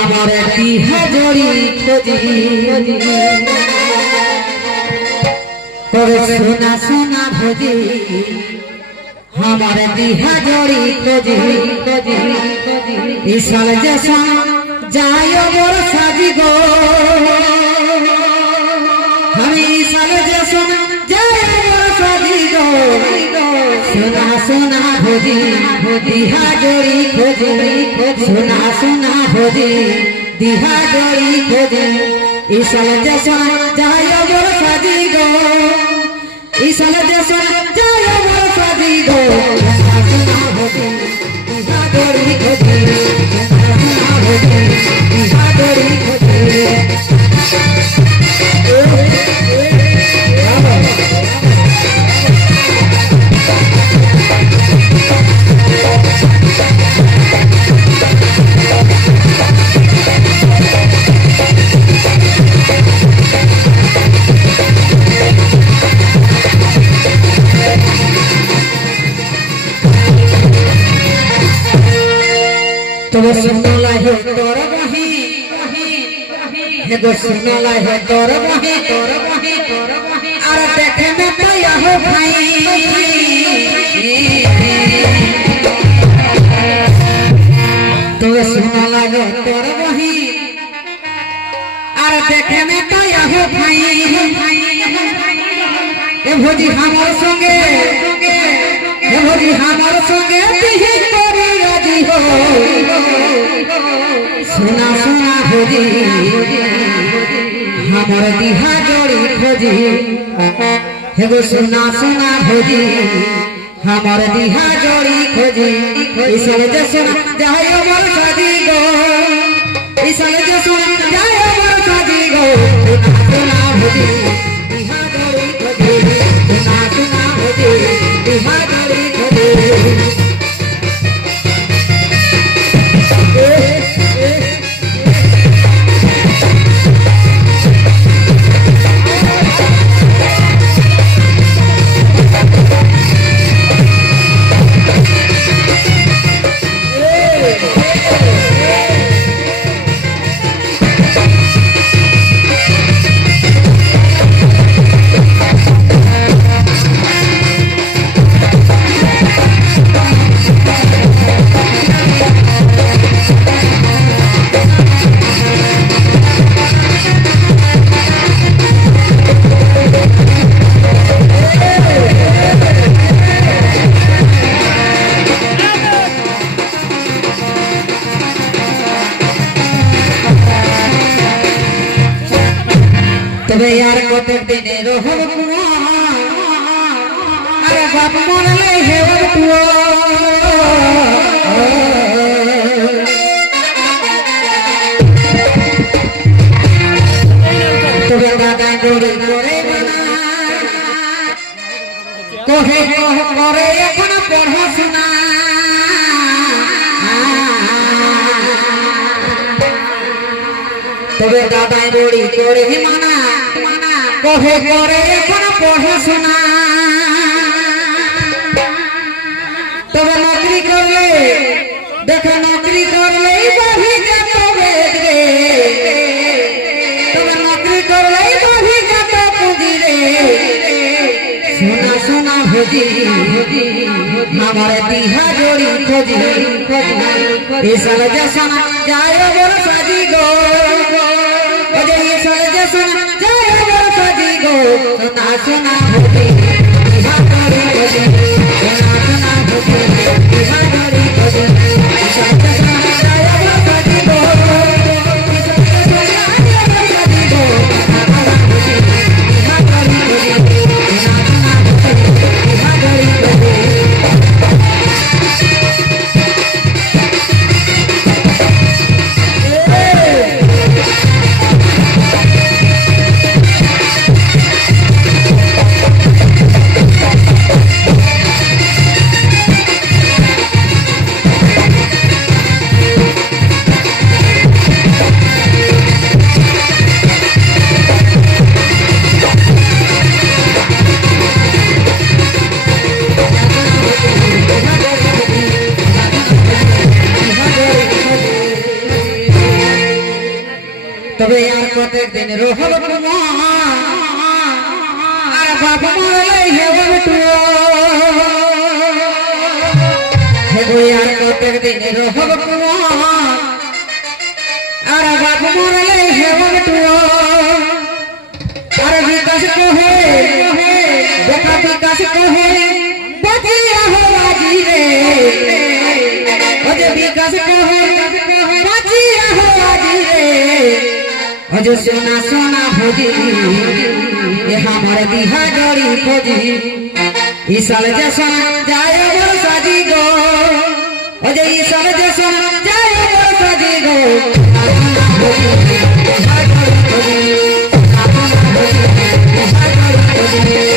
আমার দিহা জড়ি খোঁজি। তবে সোনা সোনা ভোজি আমার দিহা জড়ি খোঁজি। খোঁজি ইশাল জেসন যায় মোর সাজি গো। আমি ইশাল জেসন যায় মোর সাজি গো। সোনা সোনা ভোজি দিহা জড়ি খোঁজি সোনা সোনা ভোজি দিহা জড়ি খোঁজি ইশাল জেসন যায় মোর সাজি গো। ইশাল শুনলা হে তোর বহি হে গো শুনলা হে তোর বহি তোর বহি তোর বহি আর দেখে মে পায়া হো ভাই। তবে শুনলা হে তোর বহি আর দেখে মে পায়া হো ভাই। এ ভোজি আমার সঙ্গে, এ ভোজি আমার সঙ্গে সোনা সোনা খোঁজি আমার দিহা জড়ি খোঁজি হে গো, সোনা সোনা খোঁজি আমার দিহা জড়ি খোঁজি। যাই আমার সাজি। তবে আর কত দিনে রহব আরে বাপ, মরলে হেবর কুয়া। তবে দাদা গড়ি করে মানা কহে করে এখন পড়াশোনা। তবে দাদাই বড়ি করে মানা। কহে করে এখন পড়াশোনা তবে নকরি করলে, দেখো নকরি করলে বাহি যত বেদরে তবে নকরি করলে বাহি যত পুঁজি রে। সোনা সোনা ভোজি, আমার দিহা জড়ি খোঁজি এসাল যে সোনা যায় বড় সাজি গো। ওজে এসাল যে সোনা যায় বড় সাজি তবে আর কতক দিন রহব কুমার? আর মরলে হেবল টুয়ো হেবো আর কতক দিন রহব কুমার? আর বাপ মরলে হেবল আর বিকাশ কহে, দেখা বিকাশ কহে বচিয়া হো আজি রে বিকাশ কহে जो सोना सोना भोजी ये हमारे दिहा डोरी खोजी ई साल जैसन जाए मोर साजी गो ओ जे ई साल जैसन जाए मोर साजी गो Thank you.